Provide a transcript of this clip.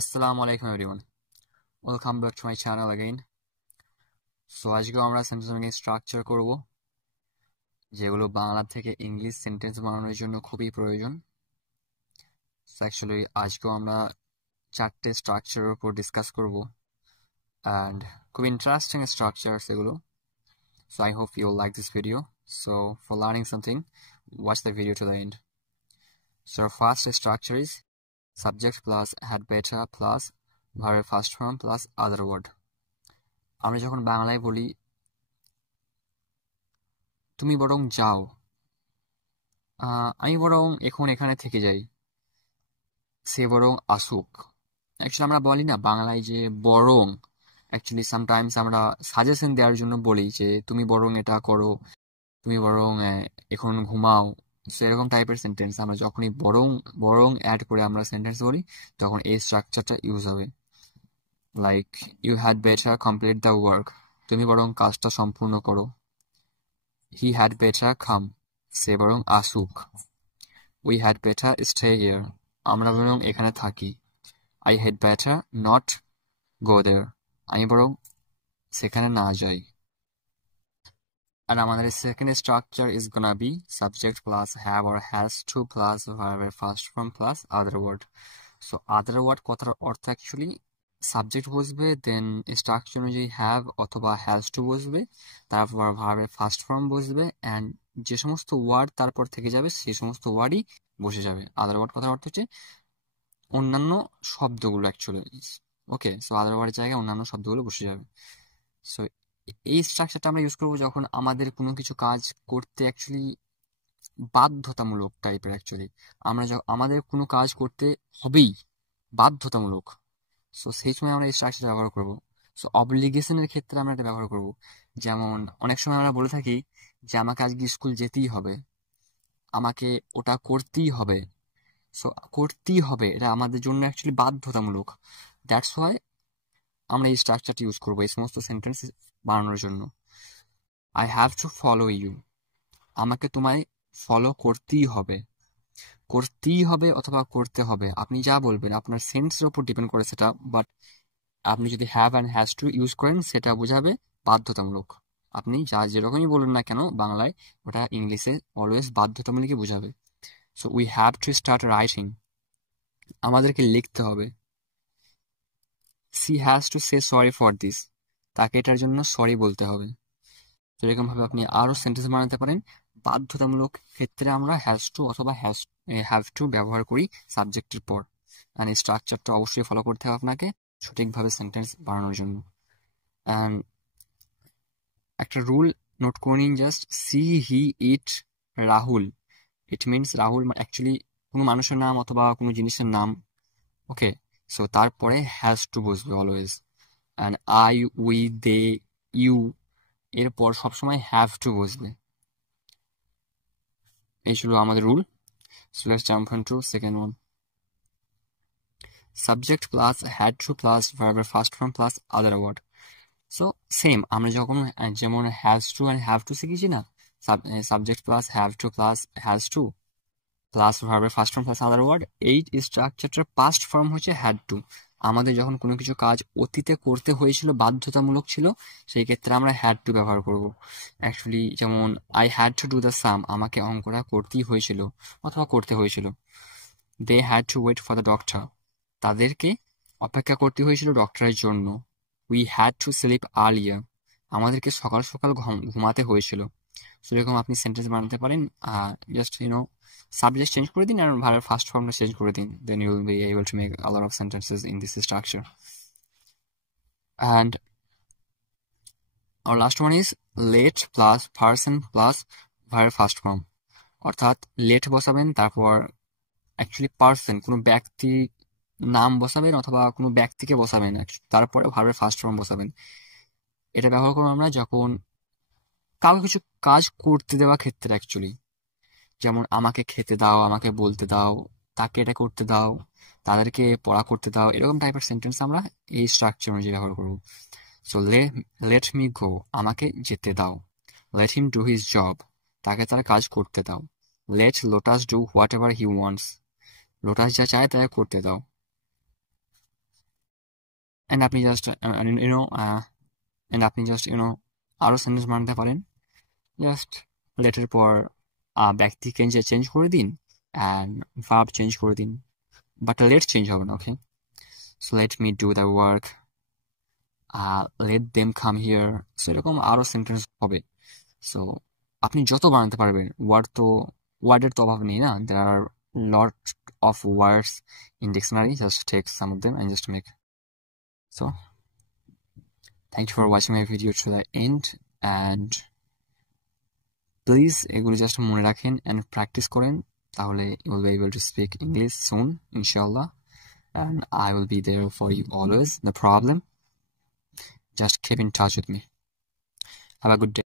Assalamu alaikum everyone. Welcome back to my channel again. So আজকে আমরা sentence making structure করব যেগুলো বাংলা থেকে ইংলিশ সেন্টেন্স বানানোর জন্য খুবই প্রয়োজন। সো অ্যাকচুয়ালি আজকেও আমরা চারটে স্ট্রাকচারের উপর ডিসকাস করব অ্যান্ড খুব ইন্টারেস্টিং স্ট্রাকচারস এগুলো। So I hope you like this video. So for learning something, watch the video to the end. So our first structure is subject plus had better plus verb first form plus other word. আমরা যখন বাংলায় বলি তুমি বরং যাও, আমি বরং এখন এখানে থেকে যাই, সে বরং আসুক। অ্যাকচুয়ালি আমরা বলি না বাংলায় যে বরং, অ্যাকচুয়ালি সামটাইমস আমরা সাজেশন দেওয়ার জন্য বলি যে তুমি বরং এটা করো, তুমি বরং এখন ঘুমাও। সো এরকম টাইপের সেন্টেন্স আমরা যখনই বরং বরং অ্যাড করে আমরা সেন্টেন্স বলি তখন এই স্ট্রাকচারটা ইউজ হবে। Like you had better complete the work, তুমি বরং কাজটা সম্পূর্ণ করো। হি হ্যাড বেটার কাম, সে বরং আসুক। We had better stay here, আমরা বরং এখানে থাকি। I had better not go there, আমি বরং সেখানে না যাই। আর আমাদের second structure is gonna be subject plus have or has to plus ভার্বের first form plus other word. So other word কথার অর্থ অ্যাকচুয়ালি সাবজেক্ট বসবে, দেন স্ট্রাকচার অনুযায়ী হ্যাভ অথবা হ্যাজ টু বসবে, তারপর ভার্বের ফার্স্ট ফর্ম বসবে, অ্যান্ড যে সমস্ত ওয়ার্ড তারপর থেকে যাবে সেই সমস্ত ওয়ার্ডই বসে যাবে। আদার ওয়ার্ড কথার অর্থ হচ্ছে অন্যান্য শব্দগুলো অ্যাকচুয়ালি। ওকে, সো আদার ওয়ার্ডের জায়গায় অন্যান্য শব্দগুলো বসে যাবে। সো এই স্ট্রাকচারটা আমরা ইউজ করবো যখন আমাদের কোনো কিছু কাজ করতে অ্যাকচুয়ালি বাধ্যতামূলক টাইপের। অ্যাকচুয়ালি আমরা আমাদের কোনো কাজ করতে হবেই, বাধ্যতামূলক। সো সেই সময় আমরা এই স্ট্রাকচারটা ব্যবহার করবো। সো অব্লিগেশনের ক্ষেত্রে আমরা এটা ব্যবহার করবো। যেমন অনেক সময় আমরা বলে থাকি যে আমাকে আজকে স্কুল যেতেই হবে, আমাকে ওটা করতেই হবে। সো করতেই হবে এটা আমাদের জন্য অ্যাকচুয়ালি বাধ্যতামূলক। দ্যাটস ওয়াই আমরা এই স্ট্রাকচারটা ইউজ করবো এই সমস্ত সেন্টেন্স বানানোর জন্য। I have to follow you, আমাকে তোমায় ফলো করতেই হবে। করতেই হবে অথবা করতে হবে, আপনি যা বলবেন আপনার সেন্সের উপর ডিপেন্ড করে সেটা, বাট আপনি যদি have and has to use করেন সেটা বোঝাবে বাধ্যতামূলক। আপনি যা যেরকমই বলুন না কেন বাংলায়, ওটা ইংলিশে অলওয়েজ বাধ্যতামূলকই বোঝাবে। So we have to start writing, আমাদেরকে লিখতে হবে। She has to say sorry for this, তাকে এটার জন্য সরি বলতে হবে। তো এরকমভাবে আপনি আরও সেন্টেন্স বানাতে পারেন। বাধ্যতামূলক ক্ষেত্রে আমরা হ্যাজ টু অথবা হ্যাভ টু ব্যবহার করি সাবজেক্টের পর, অ্যান্ড এই স্ট্রাকচারটা অবশ্যই ফলো করতে হবে আপনাকে সঠিকভাবে সেন্টেন্স বানানোর জন্য। অ্যান্ড একটা রুল নোট করে নিন, just see he it Rahul. It means Rahul actually কোনো মানুষের নাম অথবা কোনো জিনিসের নাম। ওকে, সো তারপরে হ্যাজ টু বসবে always, and I we they you এরপর সবসময় হ্যাভ টু বসবে। এই ছিল আমাদের rule. So let's jump into second one. Subject plus had to plus verb first form plus other word. So same আমরা যখন যেমন has to and have to শিখেছি না, subject plus have to plus has to plus verb first form plus other word, এই স্ট্রাকচারটার past form হচ্ছে had to। আমাদের যখন কোনো কিছু কাজ অতীতে করতে হয়েছিল, বাধ্যতামূলক ছিল, সেই ক্ষেত্রে আমরা হ্যাড টু ব্যবহার করব। অ্যাকচুয়ালি যেমন I had to do the sum, আমাকে অঙ্কটা করতেই হয়েছিল অথবা করতে হয়েছিল। They had to wait for the doctor, তাদেরকে অপেক্ষা করতে হয়েছিল ডক্টরের জন্য। We had to sleep earlier, আমাদেরকে সকাল সকাল ঘুমাতে হয়েছিল। সেরকম আপনি সেন্টেন্স বানাতে পারেন। জাস্ট সাবজেক্ট চেঞ্জ করে দিন আর ভার্বের ফার্স্ট ফর্মটা চেঞ্জ করে দিন, then you will be able to make a lot of sentences in this structure. And our last one is late plus person plus verb first form, অর্থাৎ late বসাবেন, তারপর actually person কোনো ব্যক্তি নাম বসাবেন অথবা কোনো ব্যক্তিকে বসাবেন, তারপরে ভার্বের ফার্স্ট ফর্ম বসাবেন। এটা ব্যবহার করবো আমরা যখন কাউকে কিছু কাজ করতে দেওয়া ক্ষেত্রে। অ্যাকচুয়ালি যেমন আমাকে খেতে দাও, আমাকে বলতে দাও, তাকে এটা করতে দাও, তাদেরকে পড়া করতে দাও, এরকম টাইপের সেন্টেন্স আমরা এই স্ট্রাকচার অনুযায়ী ব্যবহার করবো। সো লেট মি গো, আমাকে যেতে দাও। Let him do his job, তাকে তার কাজ করতে দাও। Let Lotus do whatever he wants, Lotus যা চায় তাকে করতে দাও। and আপনি জাস্ট আরো সেন্টেন্স বানাতে পারেন। জাস্ট লেটের পর ব্যক্তিকে চেঞ্জ করে দিন অ্যান্ড ভার্ব চেঞ্জ করে দিন, বাট লেট চেঞ্জ হবে না। Okay, so let me do the work, let them come here. So এরকম আরো সেন্টেন্স হবে। সো আপনি যত বানাতে পারবেন, ওয়ার্ডের তো অভাব নেই না, there are lot of words in dictionary, just take some of them and just make. So thank you for watching my video to the end, and please এগুলো জাস্ট মনে রাখেন and practice করেন, তাহলে you will be able to speak English soon, inshallah, and I will be there for you always. No problem, just keep in touch with me. Have a good day.